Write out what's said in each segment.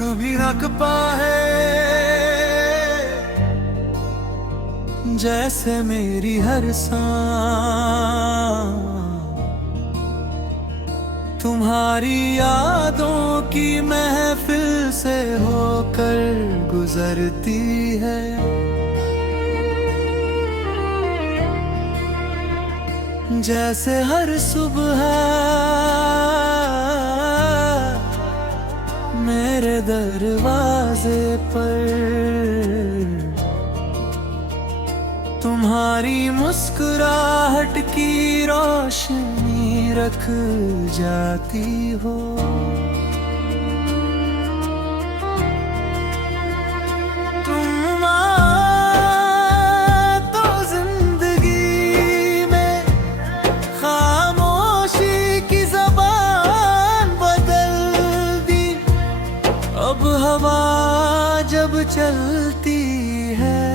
कभी रकबा है जैसे मेरी हर सांस तुम्हारी यादों की महफिल से होकर गुजरती है। जैसे हर सुबह मेरे दरवाजे पर तुम्हारी मुस्कुराहट की रोशनी रख जाती हो। तुम तो जिंदगी में खामोशी की ज़बान बदल दी। अब हवा जब चलती है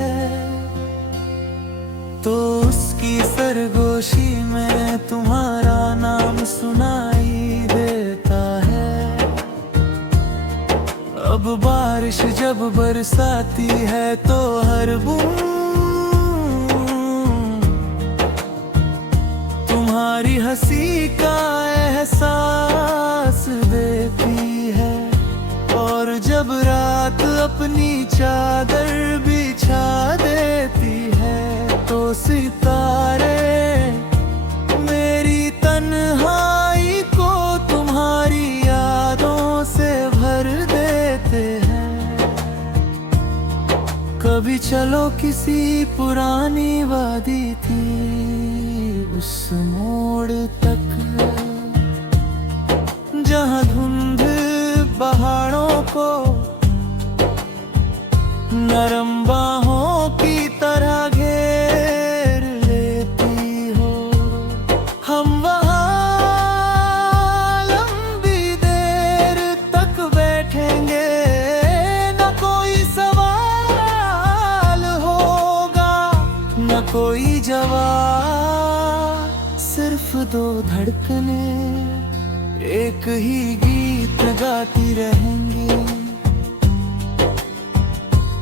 तो उसकी सरगोशी में तुम्हारा नाम सुनाई देता है। अब बारिश जब बरसाती है तो हर बूंद तुम्हारी हंसी का एहसास देती है। और जब रात अपनी चादर बिछा देती है तो सितारे मेरी तन्हाई को तुम्हारी यादों से भर देते हैं। कभी चलो किसी पुरानी वादी थी उस मोड़ तक जहां धुंध पहाड़ों को नरम बाहों की तरह घेर लेती हो। हम वहाँ लंबी देर तक बैठेंगे, न कोई सवाल होगा न कोई जवाब, सिर्फ दो धड़कने एक ही गीत गाती रहेंगी।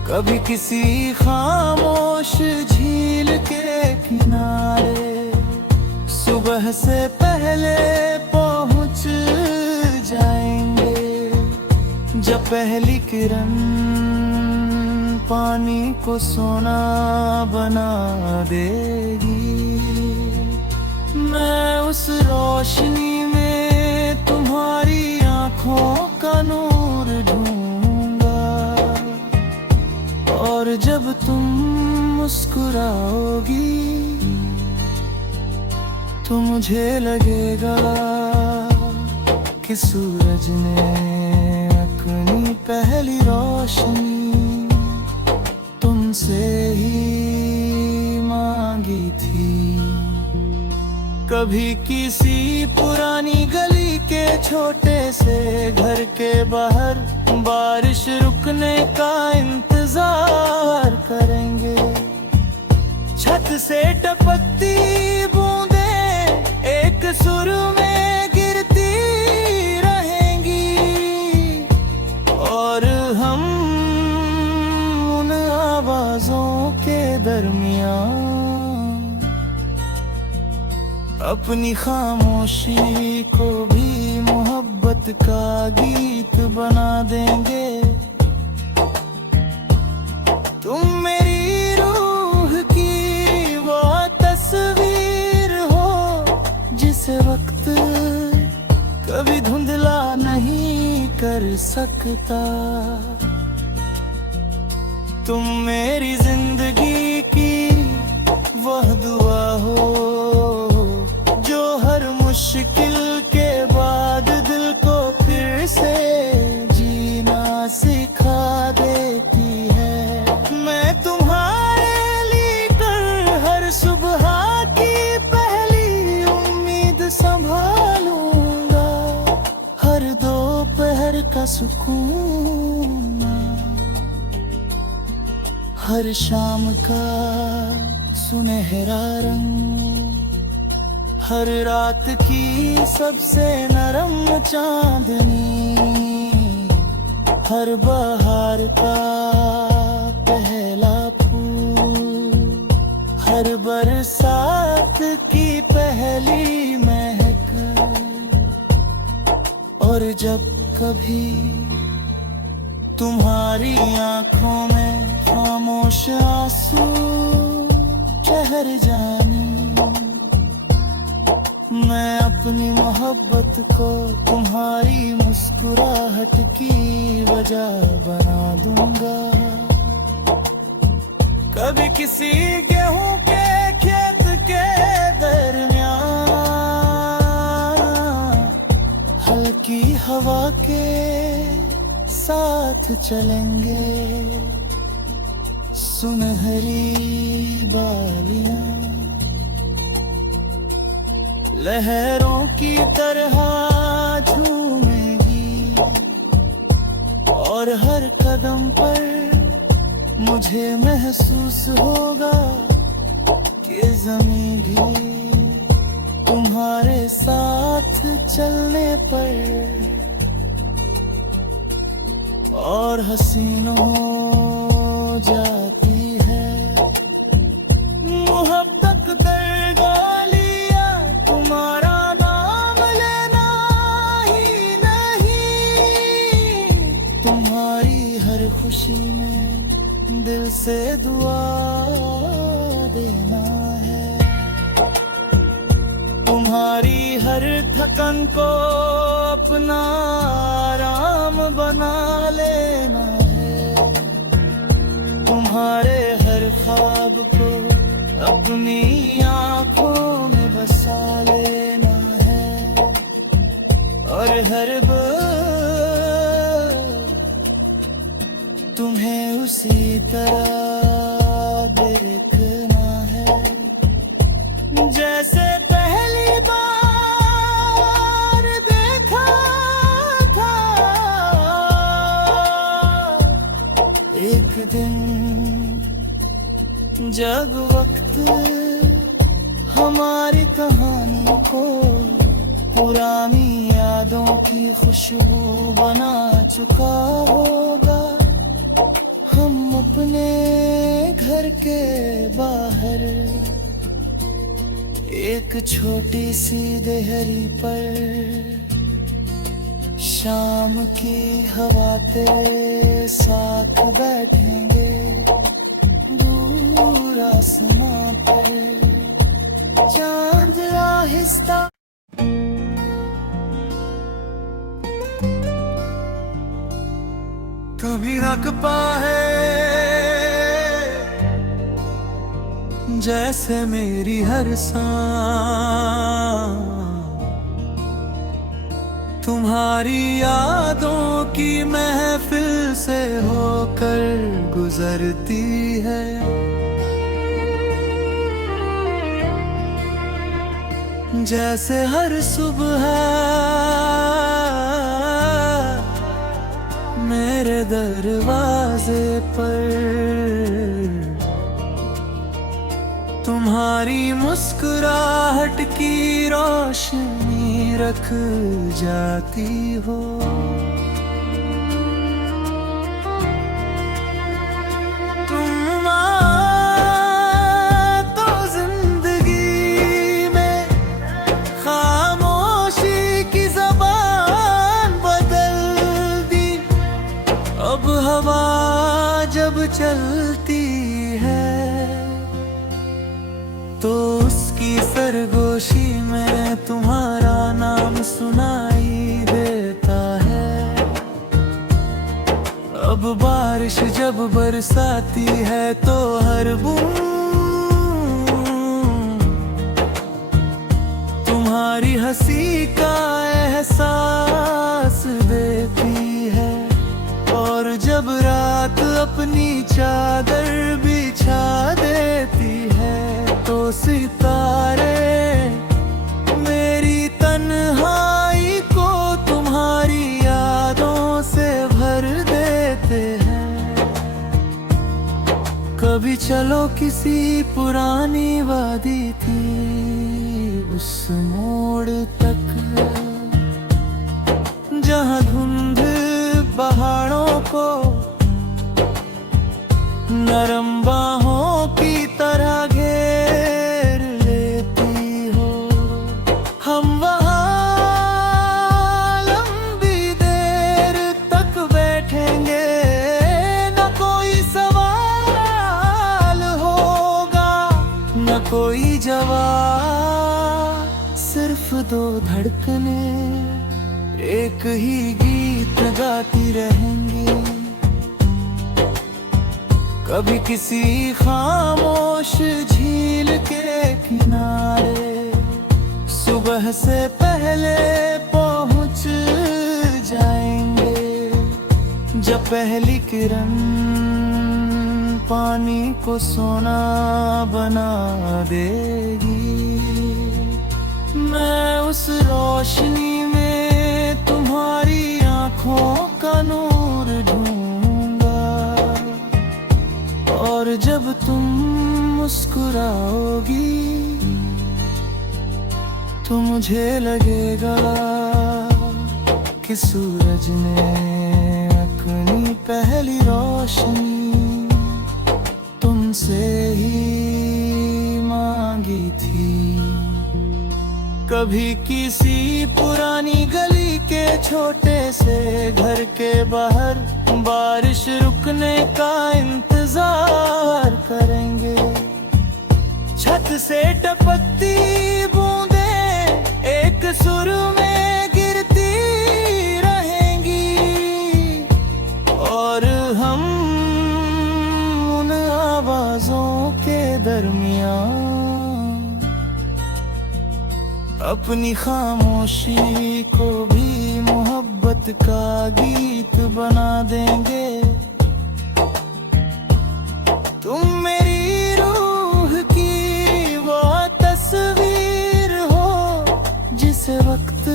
कभी किसी खामोश झील के किनारे सुबह से पहले पहुंच जाएंगे। जब पहली किरण पानी को सोना बना देगी, मैं उस रोशनी में तुम्हारी आंखों का नूर ढूंढूंगा। और जब तुम मुस्कुराओगी तो मुझे लगेगा कि सूरज ने अपनी पहली रोशनी तुमसे ही मांगी थी। कभी किसी पुरानी गली के छोटे से घर के बाहर बारिश रुकने का इंतजार करेंगे। छत से टपकती बूंदें एक सुर में गिरती रहेंगी और हम उन आवाजों के दरमियान अपनी खामोशी को भी मोहब्बत का गीत बना देंगे। तुम मेरी रूह की वो तस्वीर हो जिसे वक्त कभी धुंधला नहीं कर सकता। तुम मेरी जिंदगी की वह दुआ हो जो हर मुश्किल के बाद दिल को फिर से जीना सिखा देती है। मैं तुम्हारे लिए हर सुबह की पहली उम्मीद संभालूंगा। हर दोपहर का सुकून, हर शाम का सुनहरा रंग, हर रात की सबसे नरम चांदनी, हर बहार का पहला फूल, हर बरसात की पहली महक, और जब कभी तुम्हारी आंखों में खामोश आंसू ठहर जाने, मैं अपनी मोहब्बत को तुम्हारी मुस्कुराहट की वजह बना दूंगा। कभी किसी गेहूं के खेत के दरमियान हल्की हवा के साथ चलेंगे, सुनहरी बालियां लहरों की तरह झूमेगी, और हर कदम पर मुझे महसूस होगा कि ज़मीं भी तुम्हारे साथ चलने पर और हसीन हो जाती है। मोहब्बत दर गालियां तुम्हारा नाम लेना ही नहीं, तुम्हारी हर खुशी में दिल से दुआ देना है, तुम्हारी हर थकन को अपना आराम बना लेना है, तुम्हारे हर ख्वाब को अपनी आंखों में बसा लेना है, और हर तुम्हें उसी तरह देखना है जैसे पहली बार देखा था। एक दिन जब वक्त हमारी कहानी को पुरानी यादों की खुशबू बना चुका होगा, हम अपने घर के बाहर एक छोटी सी देहरी पर शाम की हवा के साथ बैठेंगे, दूर आसमां पर चांद आहिस्ता। कभी रकबा है जैसे मेरी हर सांस तुम्हारी यादों की महफिल से होकर गुजरती है। जैसे हर सुबह मेरे दरवाजे पर तुम्हारी मुस्कुराहट की रोशनी रख जाती हो। तुम तो जिंदगी में खामोशी की ज़बान बदल दी। अब हवा जब चलती है तो उसकी सरगोशी में तुम्हारा नाम सुनाई देता है। अब बारिश जब बरसाती है तो हर बूंद तुम्हारी हंसी का एहसास देती है। और जब रात अपनी चादर बिछा देती है तो सितारे मेरी तन्हाई को तुम्हारी यादों से भर देते हैं। कभी चलो किसी पुरानी वादी थी उस मोड़ तक जहाँ धुंध पहाड़ों को नरम बाहों की तरह घेर लेती हो। हम वहाँ लंबी देर तक बैठेंगे, न कोई सवाल होगा न कोई जवाब, सिर्फ दो धड़कने एक ही गीत गाती रहेंगी। कभी किसी खामोश झील के किनारे सुबह से पहले पहुंच जाएंगे, जब पहली किरण पानी को सोना बना देगी। मैं उस रोशनी में तुम्हारी आंखों का नूर ढूंढूंगा, और जब तुम मुस्कुराओगी तो मुझे लगेगा कि सूरज ने अपनी पहली रोशनी तुमसे ही मांगी थी। कभी किसी पुरानी गली के छोटे से घर के बाहर बारिश रुकने का इंतजार करेंगे। छत से टपकती बूंदें एक सुर में गिरती रहेंगी, और हम उन आवाजों के दरमियान अपनी खामोशी को भी मोहब्बत का गीत बना देंगे। तुम मेरी रूह की वो तस्वीर हो जिसे वक्त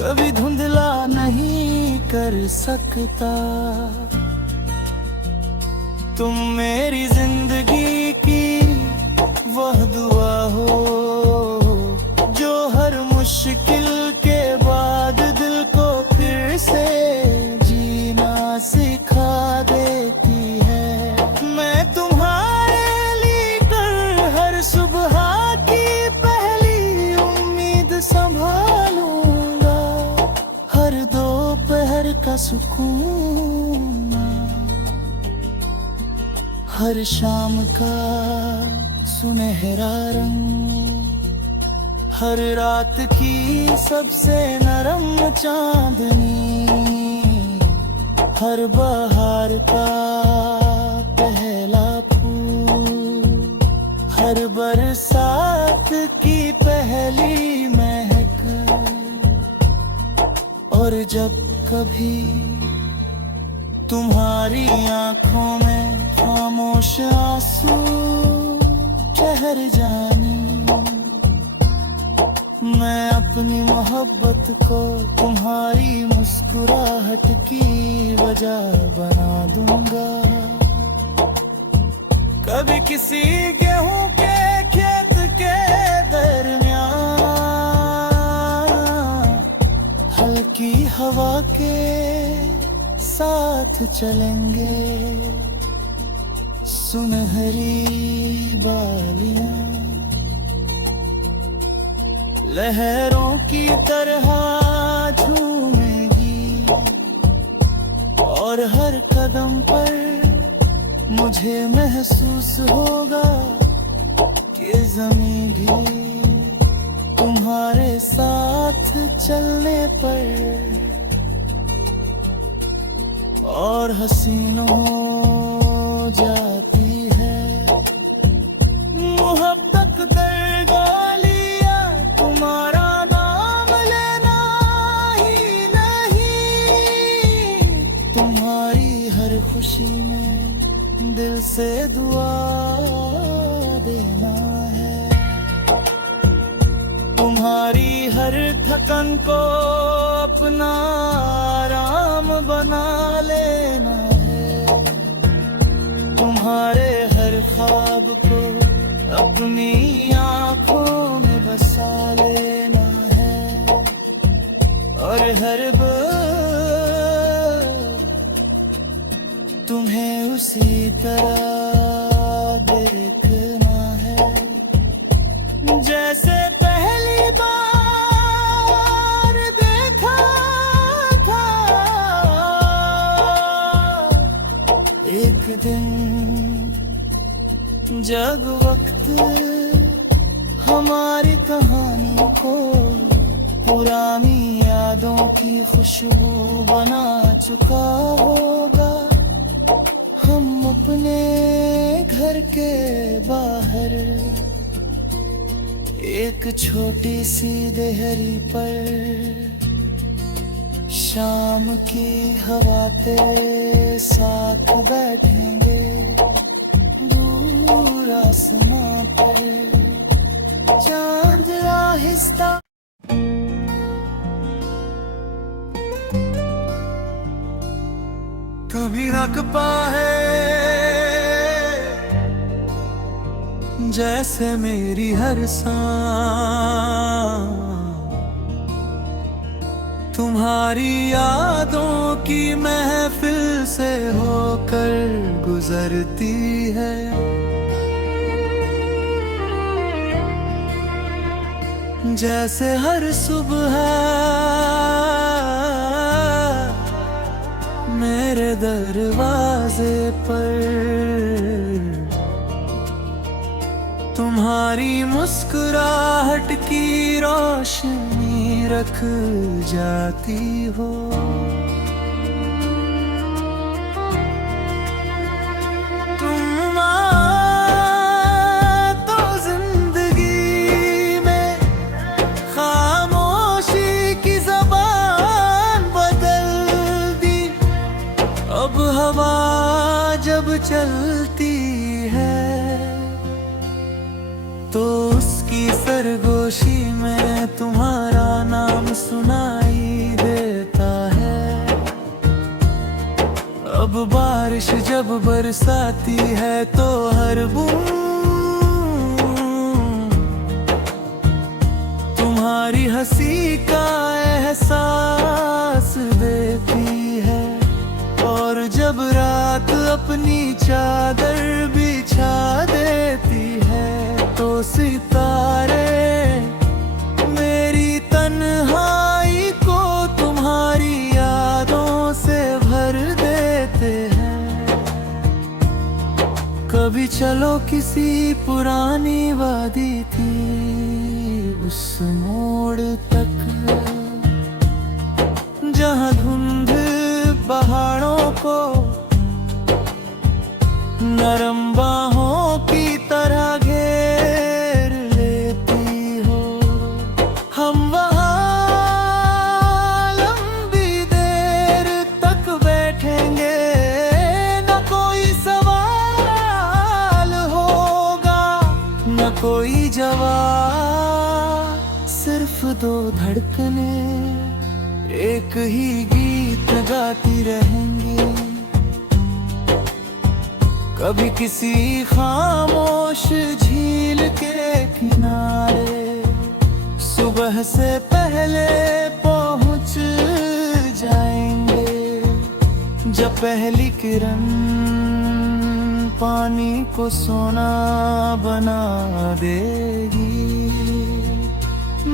कभी धुंधला नहीं कर सकता। तुम मेरी जिंदगी की वह दुआ हो जो हर मुश्किल के बाद दिल को फिर से जीना सिखा देती है। मैं तुम्हारे लिए हर सुबह की पहली उम्मीद संभालूंगा, हर दोपहर का सुकून, हर शाम का सुनहरा रंग, हर रात की सबसे नरम चांदनी, हर बहार का पहला फूल, हर बरसात की पहली महक, और जब कभी तुम्हारी आंखों में खामोश आंसू ठहर जाने, मैं अपनी मोहब्बत को तुम्हारी मुस्कुराहट की वजह बना दूंगा। कभी किसी गेहूं के खेत के दरमियान हल्की हवा के साथ चलेंगे, सुनहरी बालियां लहरों की तरह झूमेगी, और हर कदम पर मुझे महसूस होगा कि ज़मीं भी तुम्हारे साथ चलने पर और हसीन हो जाती है। मोहब्बत दरगाह लिया तुम्हारा नाम लेना ही नहीं, तुम्हारी हर खुशी में दिल से दुआ देना है, तुम्हारी हर थकन को अपना आराम बना लेना है, तुम्हारे हर ख्वाब को अपनी आंखों में बसा लेना है, और हर तरह देखना है, जैसे पहली बार देखा था। एक दिन जब वक्त हमारी कहानी को पुरानी यादों की खुशबू बना चुका होगा, हम अपने घर के बाहर एक छोटी सी देहरी पर शाम की हवा पे साथ बैठेंगे, दूर आसमां पर चांद आहिस्ता। कभी रकबा है जैसे मेरी हर सांस तुम्हारी यादों की महफिल से होकर गुजरती है। जैसे हर सुबह मेरे दरवाजे पर तुम्हारी मुस्कुराहट की रोशनी रख जाती हो। तुम तो जिंदगी में खामोशी की ज़बान बदल दी। अब हवा जब चलती है तो उसकी सरगोशी में तुम्हारा नाम सुनाई देता है। अब बारिश जब बरसाती है तो हर बूंद तुम्हारी हंसी का एहसास देती है। और जब रात अपनी चादर बिछा देती है तो सितारे मेरी तन्हाई को तुम्हारी यादों से भर देते हैं। कभी चलो किसी पुरानी वादी थी उस मोड़ तक जहां धुंध पहाड़ों को नरम बाहों की तरह घेर लेती हो। हम वहाँ लंबी देर तक बैठेंगे, न कोई सवाल होगा न कोई जवाब, सिर्फ दो धड़कने एक ही गीत गाती रहेंगी। कभी किसी खामोश झील के किनारे सुबह से पहले पहुंच जाएंगे, जब पहली किरण पानी को सोना बना देगी।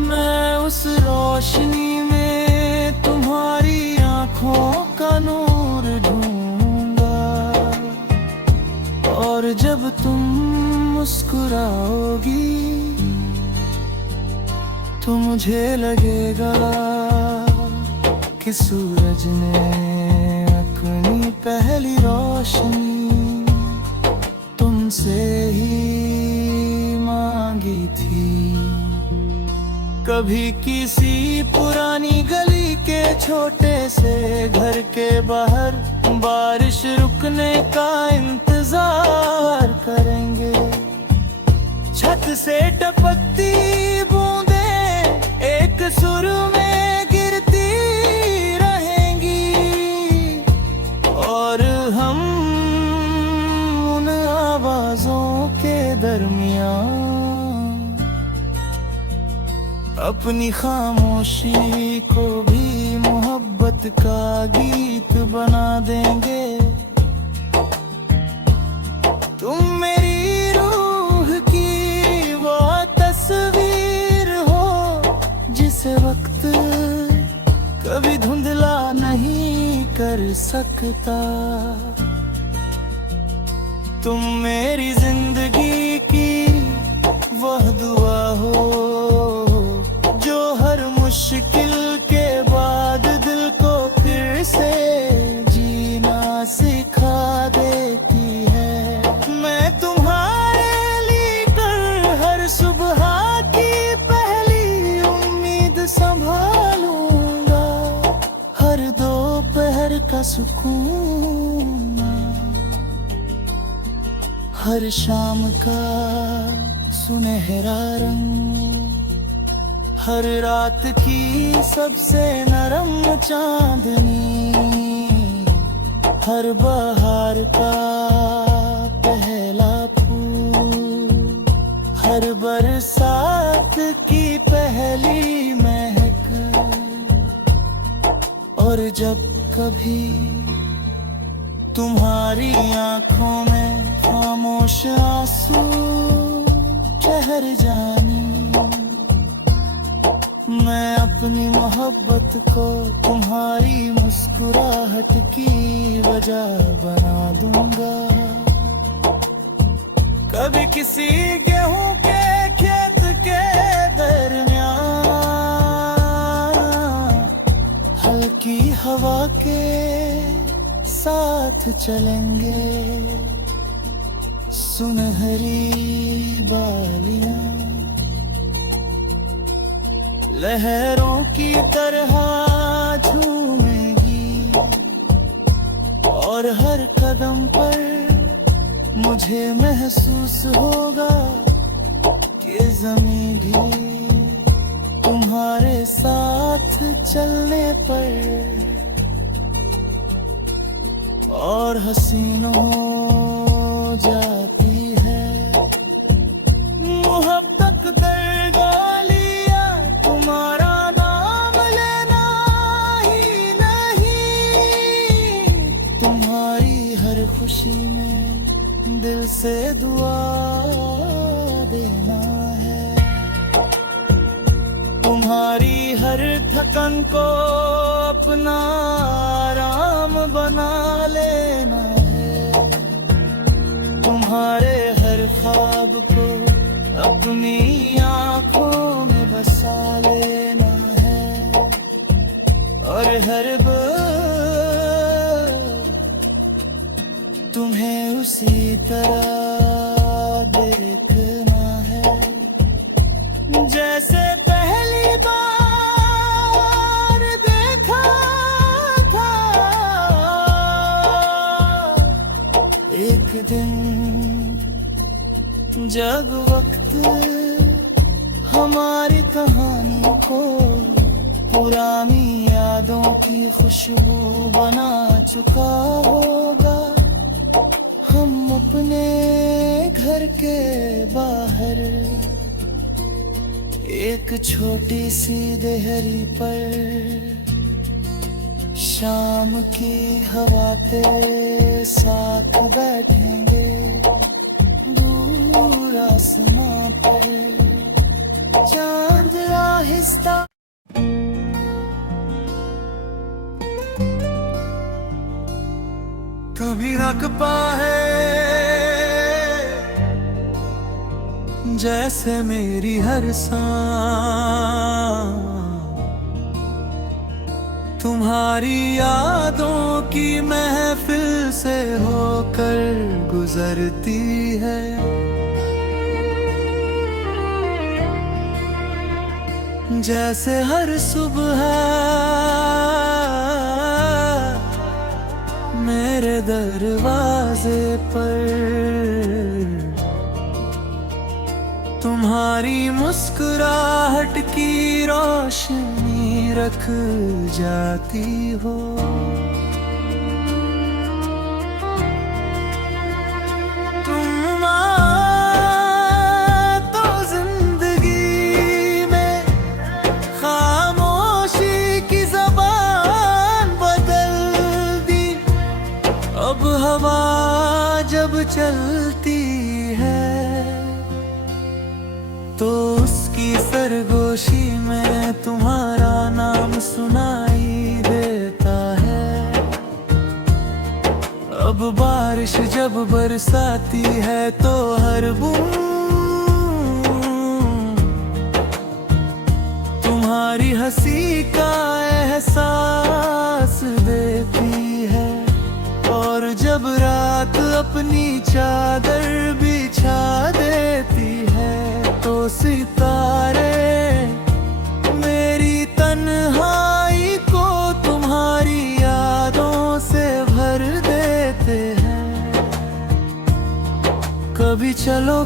मैं उस रोशनी में तुम्हारी आंखों का नूर ढूंढूंगा, और जब तुम मुस्कुराओगी तो मुझे लगेगा कि सूरज ने अपनी पहली रोशनी तुमसे ही मांगी थी। कभी किसी पुरानी गली के छोटे से घर के बाहर बारिश रुकने का इंतजार करेंगे। छत से टपकती बूंदें एक सुर में गिरती रहेंगी, और हम उन आवाजों के दरमियान अपनी खामोशी को भी मोहब्बत का गीत बना देंगे। तुम मेरी रूह की वो तस्वीर हो जिसे वक्त कभी धुंधला नहीं कर सकता। तुम मेरी जिंदगी की वह दुआ हो जो हर मुश्किल के बाद दिल को फिर से जीना सिखा देती है। मैं तुम्हारे लिए हर सुबह की पहली उम्मीद संभालूंगा, हर दोपहर का सुकून, हर शाम का सुनहरा रंग, हर रात की सबसे नरम चांदनी, हर बहार का पहला फूल, हर बरसात की पहली महक। और जब कभी तुम्हारी आंखों में खामोश आंसू ठहर जाने, मैं अपनी मोहब्बत को तुम्हारी मुस्कुराहट की वजह बना दूंगा। कभी किसी गेहूं के खेत के दरमियान हल्की हवा के साथ चलेंगे, सुनहरी बालियां लहरों की तरह झूमेगी, और हर कदम पर मुझे महसूस होगा कि ज़मीं भी तुम्हारे साथ चलने पर और हसीन हो जाती है। मोहब्बत दरगालिया तुम्हारा नाम लेना ही नहीं, तुम्हारी हर खुशी में दिल से दुआ देना है, तुम्हारी हर थकन को अपना आराम बना लेना है, तुम्हारे हर ख्वाब को अपनी आंखों में बसा लेना है, और हर बार तुम्हें उसी तरह देखना है जैसे पहली बार देखा था। एक दिन जब वक्त हमारी कहानी को पुरानी यादों की खुशबू बना चुका होगा, हम अपने घर के बाहर एक छोटी सी देहरी पर शाम की हवा पे साथ बैठेंगे, दूर आसमां पर चांद आहिस्ता। कभी रकबा है जैसे मेरी हर सांस तुम्हारी यादों की महफिल से होकर गुजरती है। जैसे हर सुबह मेरे दरवाजे पर तुम्हारी मुस्कुराहट की रोशनी रख जाती हो। तुम तो जिंदगी में खामोशी की ज़बान बदल दी। अब हवा जब चलती की सरगोशी में तुम्हारा नाम सुनाई देता है। अब बारिश जब बरसाती है तो हर बूंद तुम्हारी हंसी का एहसास देती है। और जब रात अपनी चादर बिछा देती है तो सितारे मेरी तन्हाई को तुम्हारी यादों से भर देते हैं। कभी चलो